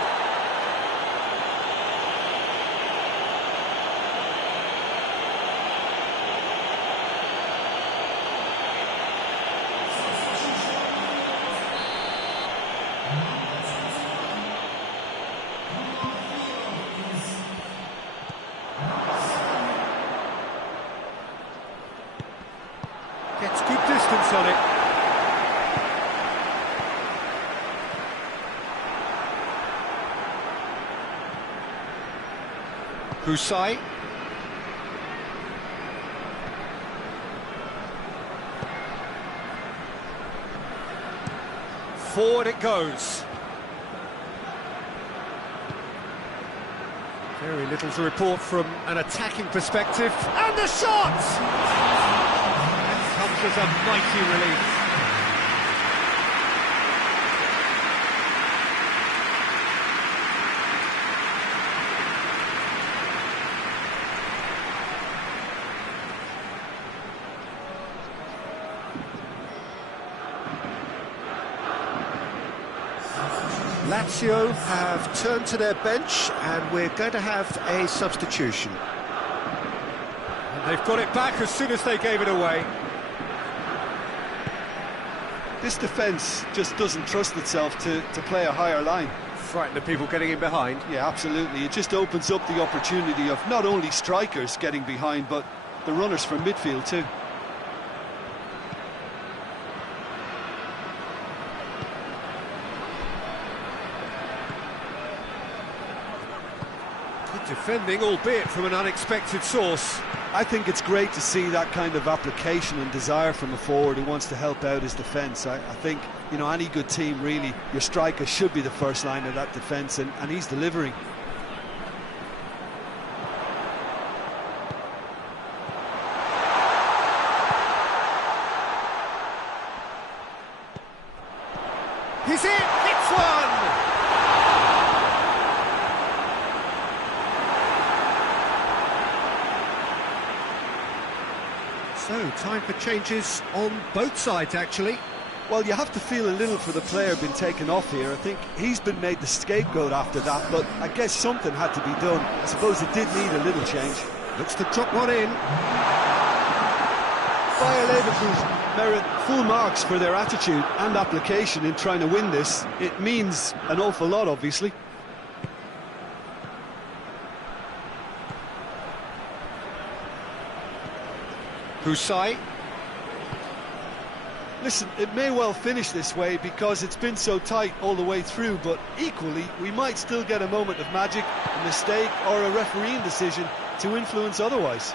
Gets good distance on it. Husai. Forward it goes. Very little to report from an attacking perspective. And the shot! That comes as a mighty relief. Lazio have turned to their bench and we're going to have a substitution. And they've got it back as soon as they gave it away. This defence just doesn't trust itself to play a higher line. Frightened of people getting in behind. Yeah, absolutely. It just opens up the opportunity of not only strikers getting behind, but the runners from midfield too. Defending, albeit from an unexpected source. I think it's great to see that kind of application and desire from a forward who wants to help out his defence. I think, you know, any good team, really, your striker should be the first line of that defence, and he's delivering. He's in! It's one! So, time for changes on both sides, actually. Well, you have to feel a little for the player being taken off here. I think he's been made the scapegoat after that, but I guess something had to be done. I suppose it did need a little change. Looks to drop one in. Bayer Leverkusen merit full marks for their attitude and application in trying to win this. It means an awful lot, obviously. Husai. Listen, it may well finish this way because it's been so tight all the way through, but equally, we might still get a moment of magic, a mistake, or a refereeing decision to influence otherwise.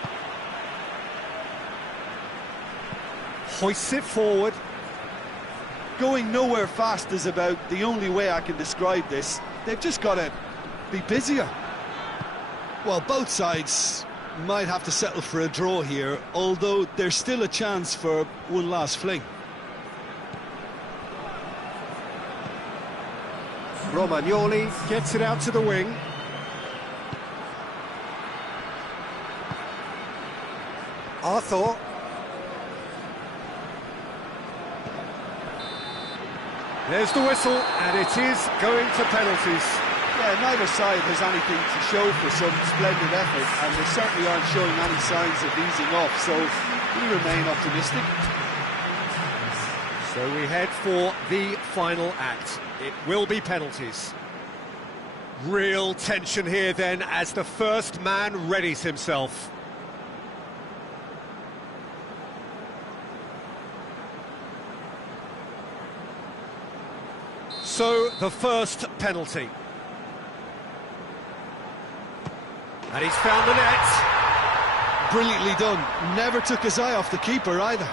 Hoists it forward. Going nowhere fast is about the only way I can describe this. They've just got to be busier. Well, both sides might have to settle for a draw here, although there's still a chance for one last fling. Romagnoli gets it out to the wing. Arthur. There's the whistle, and it is going to penalties. Yeah, neither side has anything to show for some splendid effort, and they certainly aren't showing any signs of easing off, so we remain optimistic. So we head for the final act. It will be penalties. Real tension here then as the first man readies himself. So the first penalty. And he's found the net. Brilliantly done. Never took his eye off the keeper either.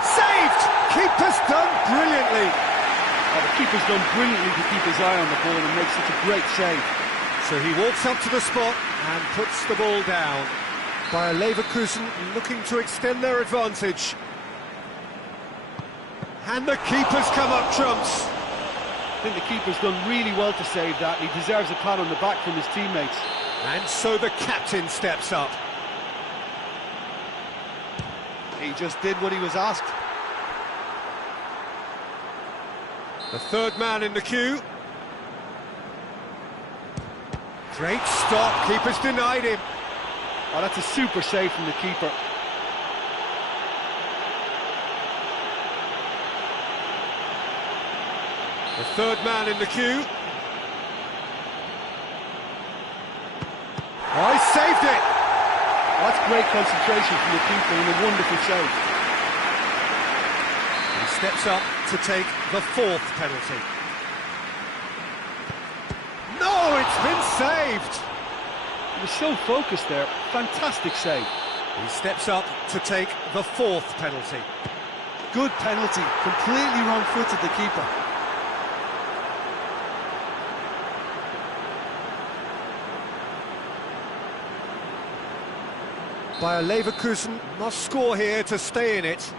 Saved! Keeper's done brilliantly. The keeper's done brilliantly to keep his eye on the ball and makes such a great save. So he walks up to the spot and puts the ball down. Bayer Leverkusen looking to extend their advantage. And the keeper's come up trumps. I think the keeper's done really well to save that. He deserves a pat on the back from his teammates. And so the captain steps up. He just did what he was asked. The third man in the queue. Great stop, keeper's denied him. Oh, that's a super save from the keeper. The third man in the queue. saved it! That's great concentration from the keeper and a wonderful save. He steps up to take the fourth penalty. No, it's been saved! He was so focused there. Fantastic save. He steps up to take the fourth penalty. Good penalty, completely wrong-footed the keeper. Bayer Leverkusen must score here to stay in it.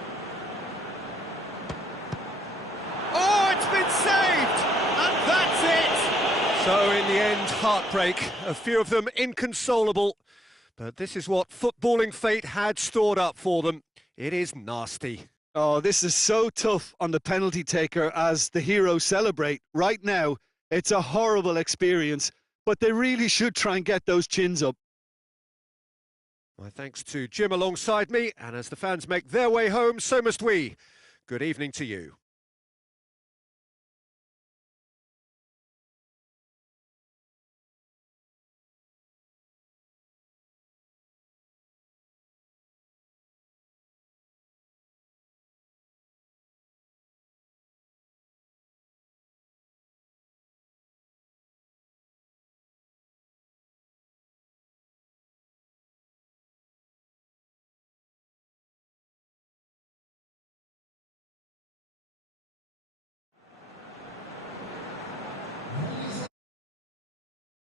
Oh, it's been saved! And that's it! So in the end, heartbreak. A few of them inconsolable. But this is what footballing fate had stored up for them. It is nasty. Oh, this is so tough on the penalty taker as the heroes celebrate. Right now, it's a horrible experience, but they really should try and get those chins up. My thanks to Jim alongside me, and as the fans make their way home, so must we. Good evening to you.